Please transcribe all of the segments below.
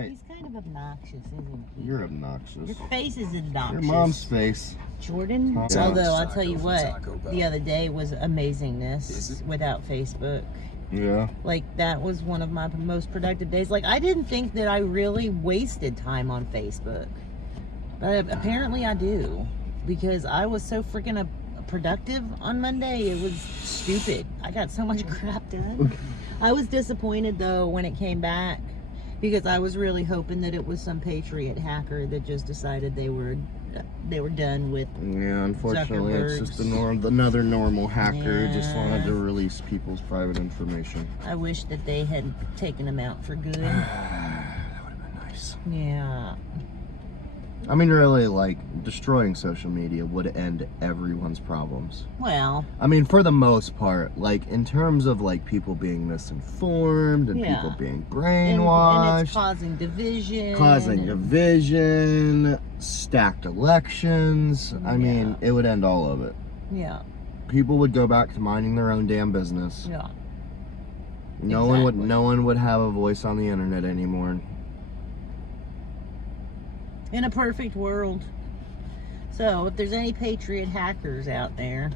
right. He's kind of obnoxious, isn't he? You're obnoxious. Your face is obnoxious. Your mom's face. Jordan? Yeah. Although, I'll tell you what, the other day was amazingness without Facebook. Yeah. Like, that was one of my most productive days. Like, I didn't think that I really wasted time on Facebook. But apparently I do. Because I was so freaking productive on Monday. It was stupid. I got so much crap done. I was disappointed, though, when it came back. Because I was really hoping that it was some patriot hacker that just decided they were done with. Yeah, unfortunately, it's just another normal hacker who just wanted to release people's private information. I wish that they had taken him out for good. That would have been nice. Yeah. I mean, really, like, destroying social media would end everyone's problems. Well. I mean, for the most part, like, in terms of, like, people being misinformed and people being brainwashed. And it's causing division. Causing division, stacked elections. I mean, it would end all of it. Yeah. People would go back to minding their own damn business. Yeah. No one would have a voice on the internet anymore. In a perfect world. So, if there's any patriot hackers out there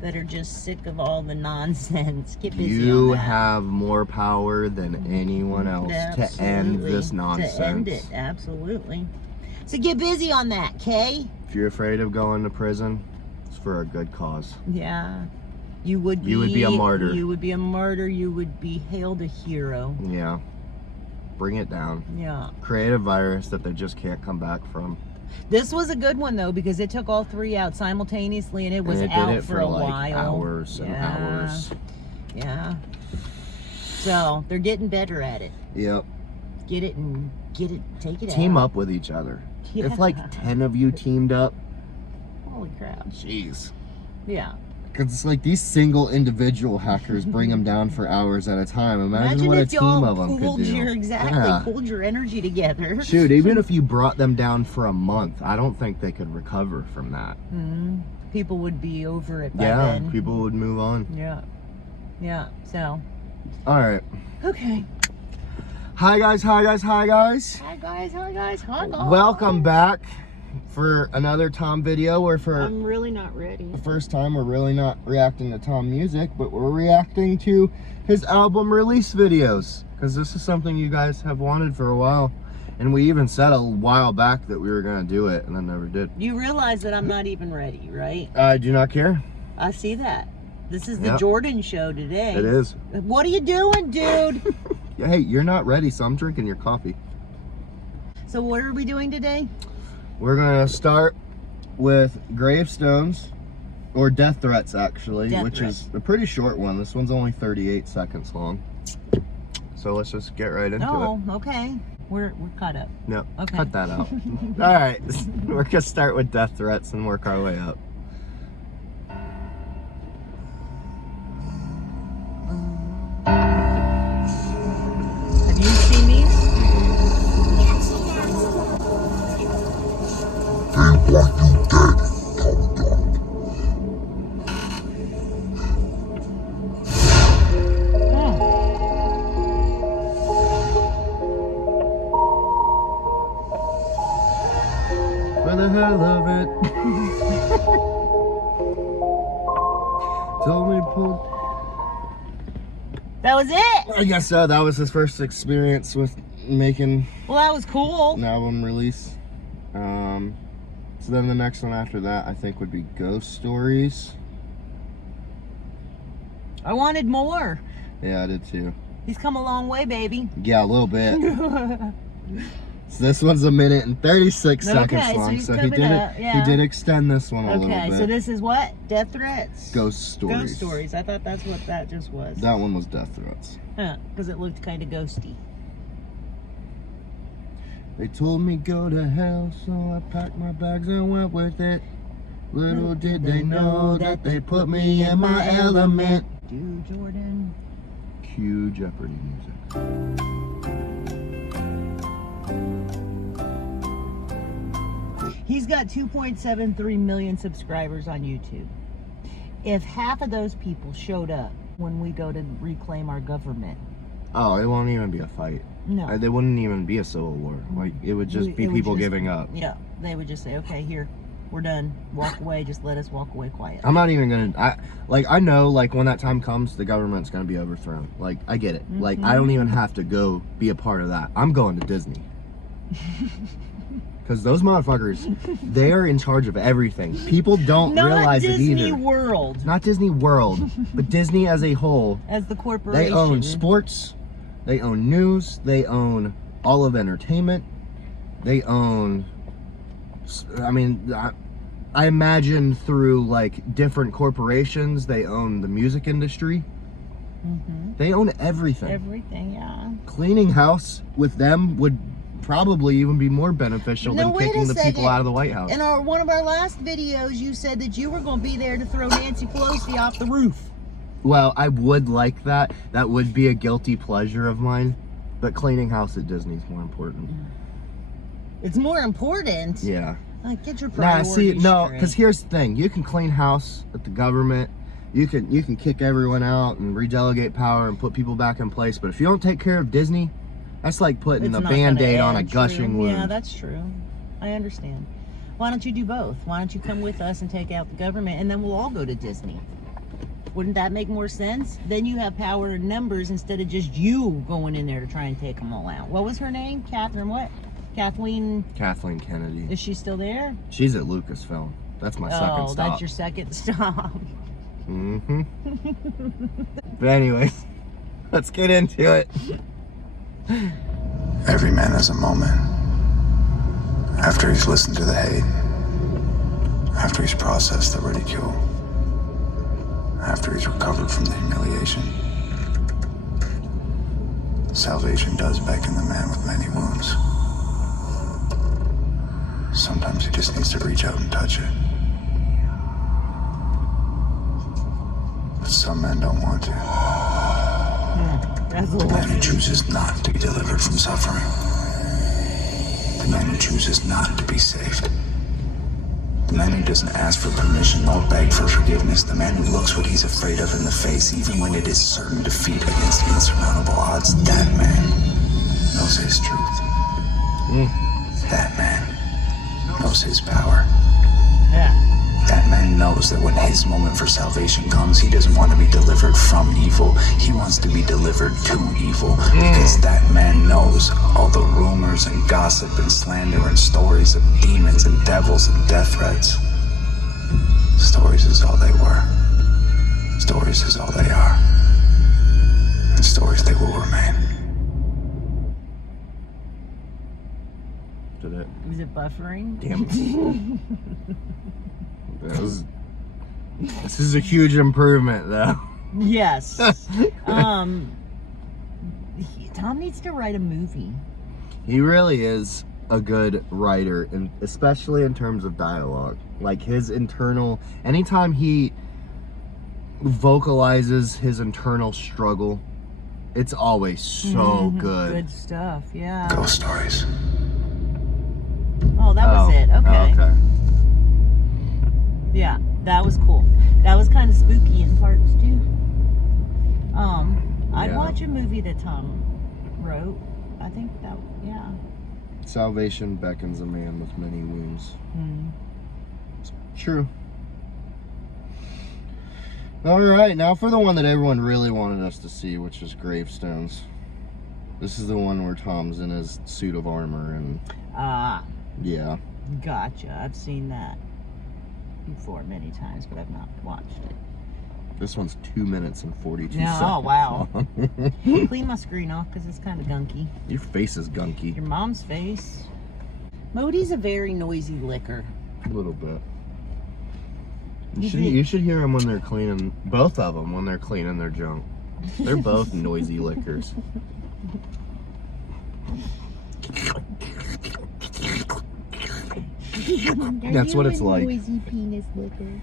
that are just sick of all the nonsense, get busy You on that. have more power than anyone else to end this nonsense. To end it, absolutely. So get busy on that, Kay? If you're afraid of going to prison, it's for a good cause. Yeah. You would be a martyr. You would be a martyr. You would be hailed a hero. Yeah. Bring it down. Yeah. Create a virus that they just can't come back from. This was a good one, though, because it took all three out simultaneously, and it was out for a while. Hours and hours. Yeah. So, they're getting better at it. Yep. Get it, take it out. Team up with each other. Yeah. If like 10 of you teamed up. Holy crap. Jeez. Yeah. Because it's like these single individual hackers bring them down for hours at a time. Imagine what a team of them could do. Pulled your energy together. Shoot, even if you brought them down for a month, I don't think they could recover from that. People would be over it by then. Yeah, people would move on. Yeah. Yeah, so. All right. Okay. Hi, guys. Hi, guys. Hi, guys. Hi, guys. Hi, guys. Hi, guys. Welcome back for another Tom video, where for I'm really not ready. The first time we're really not reacting to Tom music, but we're reacting to his album release videos, because this is something you guys have wanted for a while, and we even said a while back that we were going to do it, and then never did. You realize that I'm not even ready, right? I do not care. I see that. This is the Jordan show today. It is. What are you doing, dude? Hey, you're not ready, so I'm drinking your coffee. So what are we doing today? We're going to start with gravestones, or death threats, actually, which is a pretty short one. This one's only 38 seconds long. So let's just get right into it. Oh, okay. We're caught up. No, okay. Cut that out. All right, we're going to start with death threats and work our way up. Have you seen these? They want you dead, Macdonald. For the hell of it. Told me pull. That was it? I guess so. That was his first experience with making Well, that was cool. an album release. So then the next one after that, I think, would be Ghost Stories. I wanted more. Yeah, I did too. He's come a long way, baby. Yeah, a little bit. So this one's 1 minute and 36 seconds long. So he did extend this one a little bit. Okay, so this is what? Death threats? Ghost Stories. Ghost Stories. I thought that's what that just was. That one was death threats. Huh, because it looked kind of ghosty. They told me go to hell, so I packed my bags and went with it. Little did they know that they put me in my element. Dude, Jordan. Cue Jeopardy music. He's got 2.73 million subscribers on YouTube. If half of those people showed up when we go to reclaim our government, Oh, it won't even be a fight. No. There wouldn't even be a civil war. Like, it would just be It would people just- giving up. Yeah, they would just say, okay, here, we're done. Walk away. Just let us walk away quiet. I'm not even gonna. I know, like, when that time comes, the government's gonna be overthrown. Like, I get it. Like, I don't even have to go be a part of that. I'm going to Disney. Because those motherfuckers, they are in charge of everything. People don't realize it either. Not Disney World. Not Disney World, but Disney as a whole. As the corporation. They own sports. They own news. They own all of entertainment. They own. I mean, I imagine through like different corporations, they own the music industry. They own everything. Everything, yeah. Cleaning house with them would probably even be more beneficial than kicking the people out of the White House. In one of our last videos, you said that you were going to be there to throw Nancy Pelosi off the roof. Well, I would like that. That would be a guilty pleasure of mine. But cleaning house at Disney is more important. It's more important? Yeah. Like, get your priorities because straight. here's the thing. You can clean house at the government. You can kick everyone out and redelegate power and put people back in place. But if you don't take care of Disney, that's like putting It's a not Band-Aid gonna on a end. gushing True. wound. Yeah, that's true. I understand. Why don't you do both? Why don't you come with us and take out the government, and then we'll all go to Disney? Wouldn't that make more sense? Then you have power in numbers instead of just you going in there to try and take them all out. What was her name? Catherine what? Kathleen Kennedy. Is she still there? She's at Lucasfilm. That's my second Oh, stop. that's your second stop. But anyways, let's get into it. Every man has a moment. After he's listened to the hate, after he's processed the ridicule, after he's recovered from the humiliation, salvation does beckon the man with many wounds. Sometimes he just needs to reach out and touch it. But some men don't want to. That's a The man who lot. chooses not to be delivered from suffering. The man who chooses not to be saved. The man who doesn't ask for permission or beg for forgiveness. The man who looks what he's afraid of in the face, even when it is certain defeat against insurmountable odds. That man knows his truth. That man knows his power. Yeah. That man knows that when his moment for salvation comes, he doesn't want to be delivered from evil. He wants to be delivered to evil. Because that man knows all the rumors and gossip and slander and stories of demons and devils and death threats. Stories is all they were. Stories is all they are. And stories they will remain. Did it? Is it buffering? Damn it. This is a huge improvement, though. Yes. Tom needs to write a movie. He really is a good writer, and especially in terms of dialogue. Like his internal, anytime he vocalizes his internal struggle, it's always so good. Good stuff, yeah. Ghost stories. Oh, that was it. Okay. Okay. Yeah, that was cool. That was kind of spooky in parts too. I'd Yeah. watch a movie that Tom wrote. I think that, yeah. Salvation beckons a man with many wounds. True. All right, now for the one that everyone really wanted us to see, which is Gravestones. This is the one where Tom's in his suit of armor and yeah. Gotcha. I've seen that before many times, but I've not watched it. This one's 2 minutes and 42 Yeah, seconds. oh, wow. long. Clean my screen off because it's kind of gunky. Your face is gunky. Your mom's face. Modi's a very noisy licker. A little bit. You You should hear them when they're cleaning, both of them when they're cleaning their junk. They're both noisy lickers. That's what it's like. Noisy penis licker.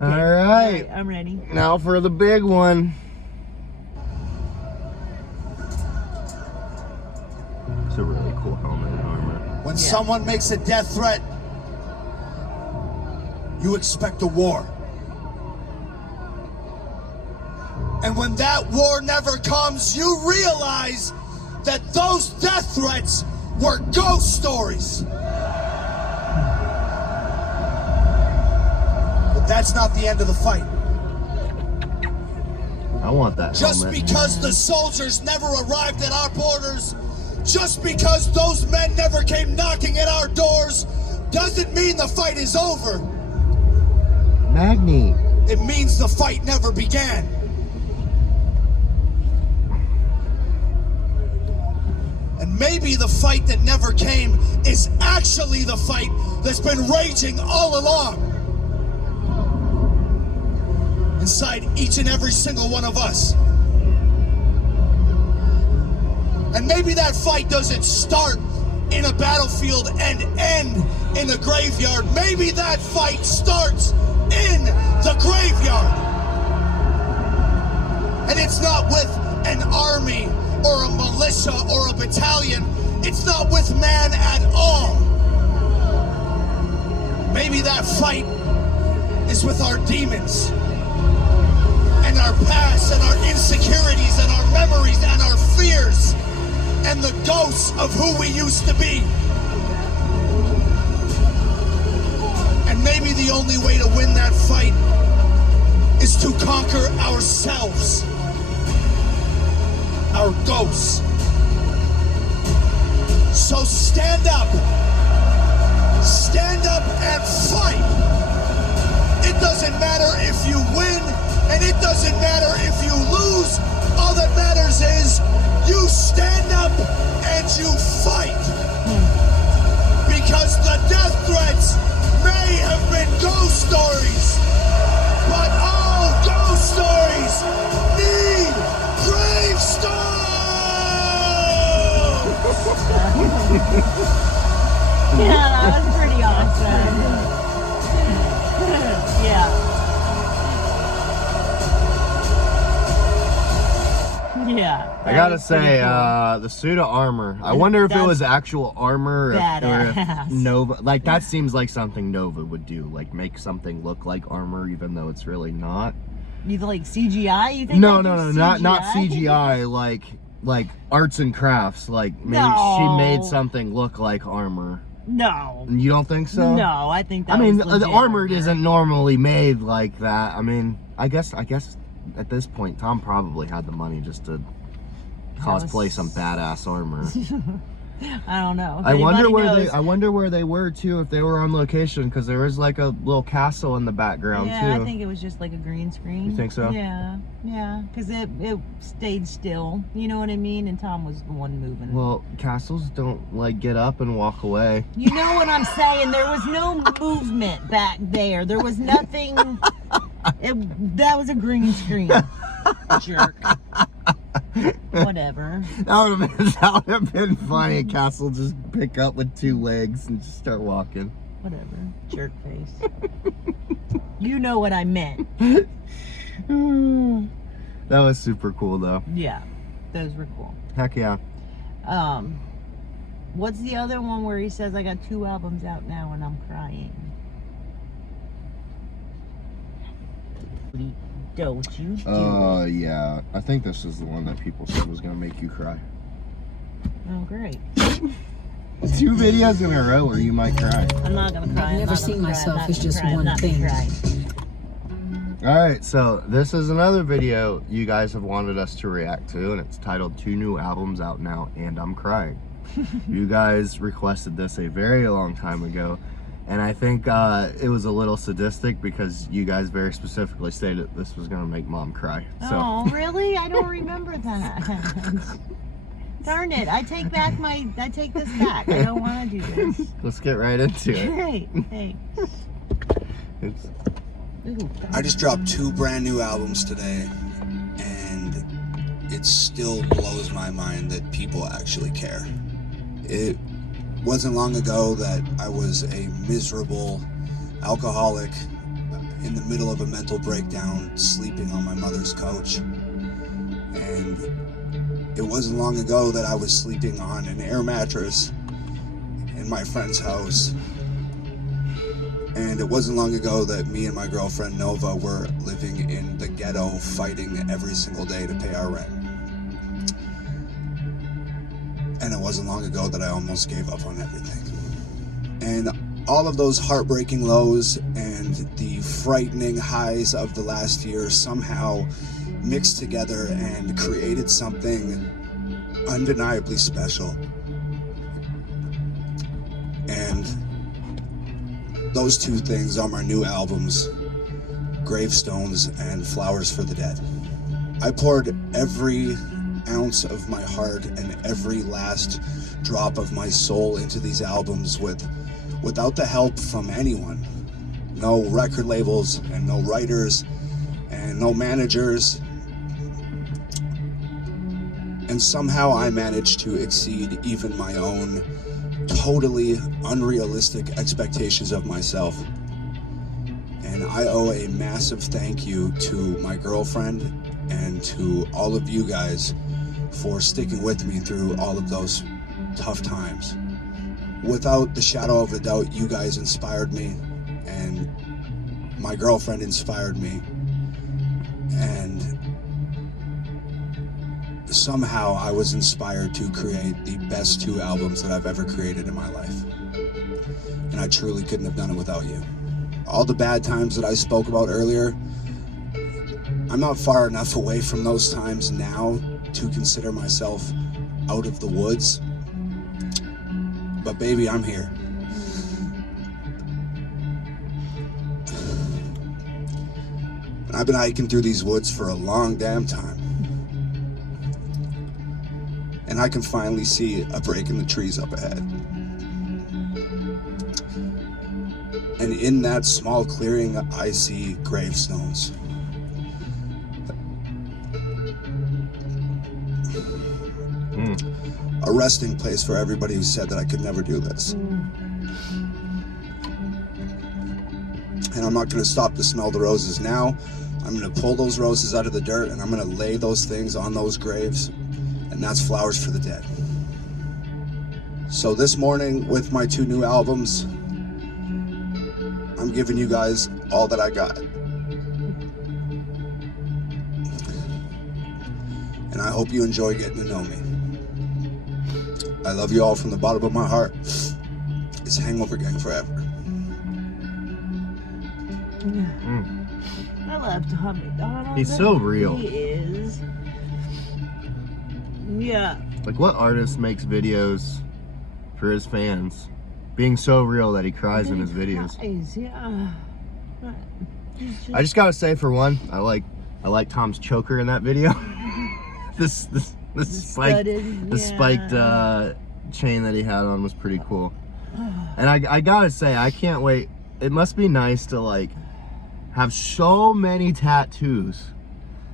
All right, I'm ready. now for the big one. It's a really cool helmet and armor. When someone makes a death threat, you expect a war. And when that war never comes, you realize that those death threats were ghost stories. But that's not the end of the fight. I want that Just helmet. because the soldiers never arrived at our borders, just because those men never came knocking at our doors, doesn't mean the fight is over. Magni. It means the fight never began. And maybe the fight that never came is actually the fight that's been raging all along. Inside each and every single one of us. And maybe that fight doesn't start in a battlefield and end in a graveyard. Maybe that fight starts in the graveyard. And it's not with an army or a militia or a battalion. It's not with man at all. Maybe that fight is with our demons and our past and our insecurities and our memories and our fears and the ghosts of who we used to be. And maybe the only way to win that fight is to conquer ourselves, our ghosts. So stand up and fight. It doesn't matter if you win, and it doesn't matter if you lose. All that matters is you stand up and you fight. Because the death threats may have been ghost stories, but all ghost stories need gravestones! Yeah, that was pretty awesome. Yeah. Yeah. I gotta say, the suit of armor. I wonder if it was actual armor or badass. if Nova. Like, that seems like something Nova would do. Like, make something look like armor, even though it's really not. You like CGI? You think? No, they no, do no, not CGI? CGI. Like arts and crafts. Like, maybe No. she made something look like armor. No. You don't think so? No, I think that I mean, was legit the armor isn't normally made like that. I mean, I guess at this point, Tom probably had the money just to cosplay some badass armor. I don't know. If I wonder anybody where knows- they were too, if they were on location, because there was like a little castle in the background Yeah, too. I think it was just like a green screen. You think so? Yeah, yeah, because it stayed still. You know what I mean? And Tom was the one moving. Well, castles don't like get up and walk away. You know what I'm saying? There was no movement back there. There was nothing. That was a green screen. Jerk. Whatever. That would have been funny. A castle just pick up with 2 legs and just start walking. Whatever. Jerk face. You know what I meant. That was super cool though. Yeah, those were cool. Heck yeah. What's the other one where he says, I got 2 albums out now and I'm crying? Don't you do it. Yeah. I think this is the one that people said was gonna make you cry. Oh, great. 2 videos in a row where you might cry. I'm not gonna cry. I've never seen myself as just one thing. Alright, so this is another video you guys have wanted us to react to, and it's titled 2 new albums out now and I'm crying. You guys requested this a very long time ago, and I think it was a little sadistic because you guys very specifically stated this was gonna make Mom cry. So Oh, really? I don't remember that. Darn it. I take this back. I don't want to do this. let's get right into it. Great. Hey. It's, Ooh, I just dropped 2 brand new albums today, and it still blows my mind that people actually care. It wasn't long ago that I was a miserable alcoholic in the middle of a mental breakdown, sleeping on my mother's couch. And it wasn't long ago that I was sleeping on an air mattress in my friend's house. And it wasn't long ago that me and my girlfriend Nova were living in the ghetto, fighting every single day to pay our rent. And it wasn't long ago that I almost gave up on everything. And all of those heartbreaking lows and the frightening highs of the last year somehow mixed together and created something undeniably special. And those two things are my new albums, Gravestones and Flowers for the Dead. I poured every ounce of my heart and every last drop of my soul into these albums without the help from anyone. No record labels and no writers and no managers. And somehow I managed to exceed even my own totally unrealistic expectations of myself. And I owe a massive thank you to my girlfriend and to all of you guys for sticking with me through all of those tough times. Without the shadow of a doubt, you guys inspired me, and my girlfriend inspired me, and somehow I was inspired to create the best 2 albums that I've ever created in my life. And I truly couldn't have done it without you. All the bad times that I spoke about earlier, I'm not far enough away from those times now to consider myself out of the woods. But baby, I'm here. And I've been hiking through these woods for a long damn time. And I can finally see a break in the trees up ahead. And in that small clearing, I see gravestones. A resting place for everybody who said that I could never do this. And I'm not gonna stop to smell the roses now. I'm gonna pull those roses out of the dirt and I'm gonna lay those things on those graves. And that's Flowers for the Dead. So this morning with my 2 new albums, I'm giving you guys all that I got. And I hope you enjoy getting to know me. I love you all from the bottom of my heart. It's Hangover Gang forever. I love Tom MacDonald. He's so real. He is. Yeah. Like, what artist makes videos for his fans being so real that he cries in his videos? Cries, yeah. I just gotta say, for one, I like Tom's choker in that video. this spiked chain that he had on was pretty cool. And I gotta say, I can't wait. It must be nice to like have so many tattoos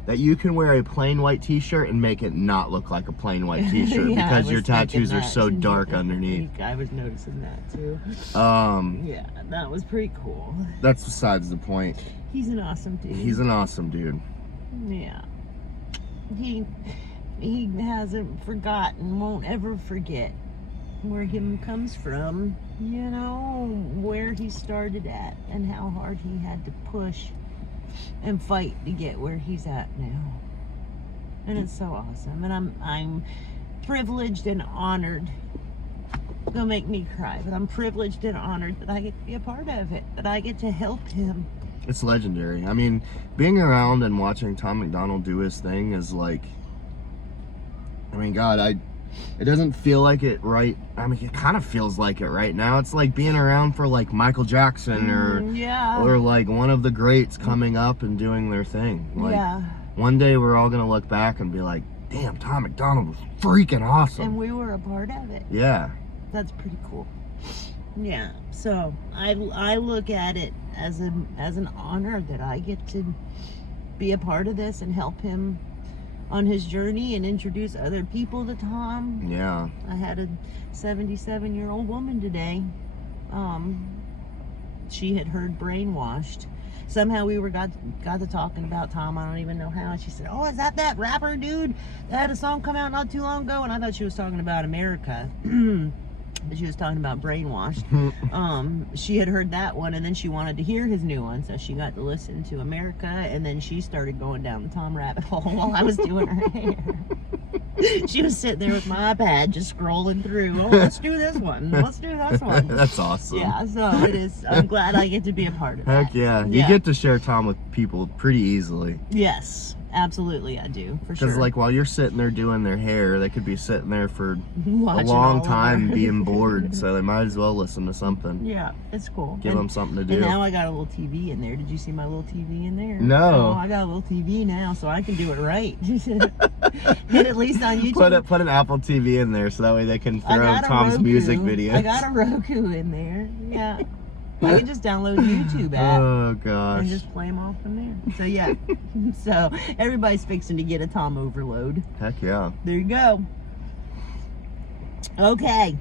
that you can wear a plain white t-shirt and make it not look like a plain white t-shirt because your tattoos are so dark underneath. I was noticing that too. Yeah, that was pretty cool. That's besides the point. He's an awesome dude. He's an awesome dude. Yeah. He hasn't forgotten, won't ever forget where him comes from, you know, where he started at and how hard he had to push and fight to get where he's at now. And it's so awesome. And I'm privileged and honored. It's gonna make me cry, but I'm privileged and honored that I get to be a part of it, that I get to help him. It's legendary. I mean, being around and watching Tom MacDonald do his thing is like, I mean, God, it doesn't feel like it right. I mean, it kind of feels like it right now. It's like being around for like Michael Jackson or like one of the greats coming up and doing their thing. Like, one day we're all gonna look back and be like, damn, Tom MacDonald was freaking awesome. And we were a part of it. Yeah. That's pretty cool. Yeah. So I look at it as an honor that I get to be a part of this and help him on his journey and introduce other people to Tom. Yeah. I had a 77-year-old woman today. She had heard Brainwashed. Somehow we got to talking about Tom. I don't even know how. And she said, "Oh, is that rapper dude that had a song come out not too long ago?" And I thought she was talking about America. She was talking about Brainwashed. She had heard that one, and then she wanted to hear his new one, so she got to listen to America, and then she started going down the Tom rabbit hole while I was doing her hair. She was sitting there with my iPad just scrolling through. Oh, let's do this one. Let's do this one. That's awesome. Yeah, so it is. I'm glad I get to be a part of that. Heck yeah. You get to share Tom with people pretty easily. Yes, absolutely I do, for sure. Because like while you're sitting there doing their hair, they could be sitting there for Watching a long all of time her. being bored, so they might as well listen to something. Yeah, it's cool. Give them something to do. And now I got a little TV in there. Did you see my little TV in there? No. Oh, I got a little TV now, so I can do it right. And at least on YouTube. Put an Apple TV in there so that way they can I throw got a Tom's Roku. music videos. I got a Roku in there. Yeah. I can just download YouTube app Oh gosh. and just play them off from there. So yeah. So everybody's fixing to get a Tom overload. Heck yeah. There you go. Okay.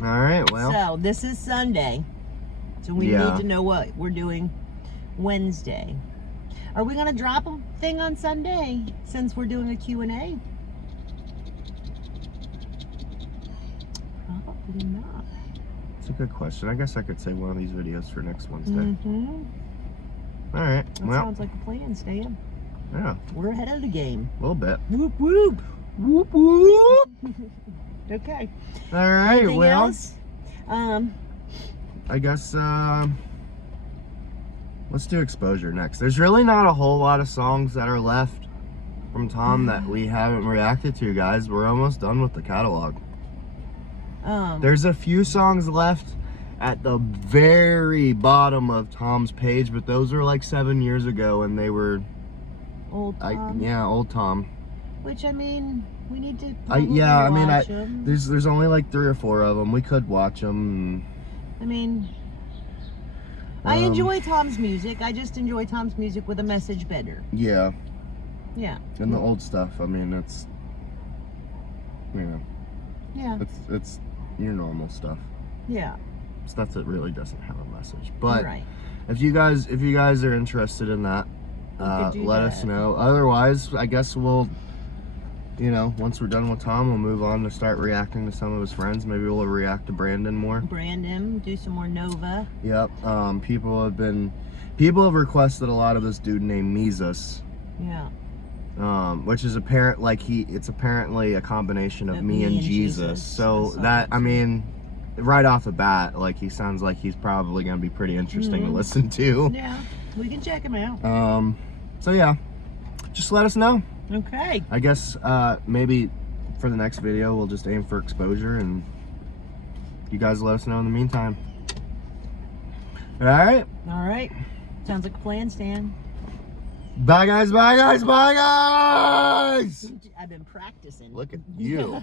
All right. Well. So this is Sunday. So we Yeah. need to know what we're doing Wednesday. Are we gonna drop a thing on Sunday since we're doing a Q&A? Probably not. It's a good question. I guess I could say one of these videos for next Wednesday. Mm-hmm. All right. That Well. sounds like a plan, Stan. Yeah. We're ahead of the game. A little bit. Whoop whoop. Whoop whoop. Okay. All right. Anything Well. else? I guess let's do exposure next. There's really not a whole lot of songs that are left from Tom that we haven't reacted to, guys. We're almost done with the catalog. There's a few songs left at the very bottom of Tom's page, but those were like 7 years ago, and they were Old Tom. yeah, old Tom. Which I mean, we need to. There's only like 3 or 4 of them. We could watch them. I mean, I enjoy Tom's music. I just enjoy Tom's music with a message better. Yeah. Yeah. And the old stuff. I mean, it's Yeah. it's your normal stuff. Yeah. Stuff that really doesn't have a message. But Right. if you guys are interested in that, could do let us that. know. Otherwise, I guess we'll, once we're done with Tom, we'll move on to start reacting to some of his friends. Maybe we'll react to Brandon more. Brandon, do some more Nova. Yep. People have requested a lot of this dude named Mises. Yeah. Which is it's apparently a combination of me and Jesus. So That's that, I awesome. mean, right off the bat, like, he sounds like he's probably gonna be pretty interesting to listen to. Yeah. We can check him out. So yeah, just let us know. Okay. I guess maybe for the next video we'll just aim for exposure, and you guys let us know in the meantime. All right. All right. Sounds like a plan, Stan. Bye guys, bye guys, bye guys. I've been practicing. Look at you.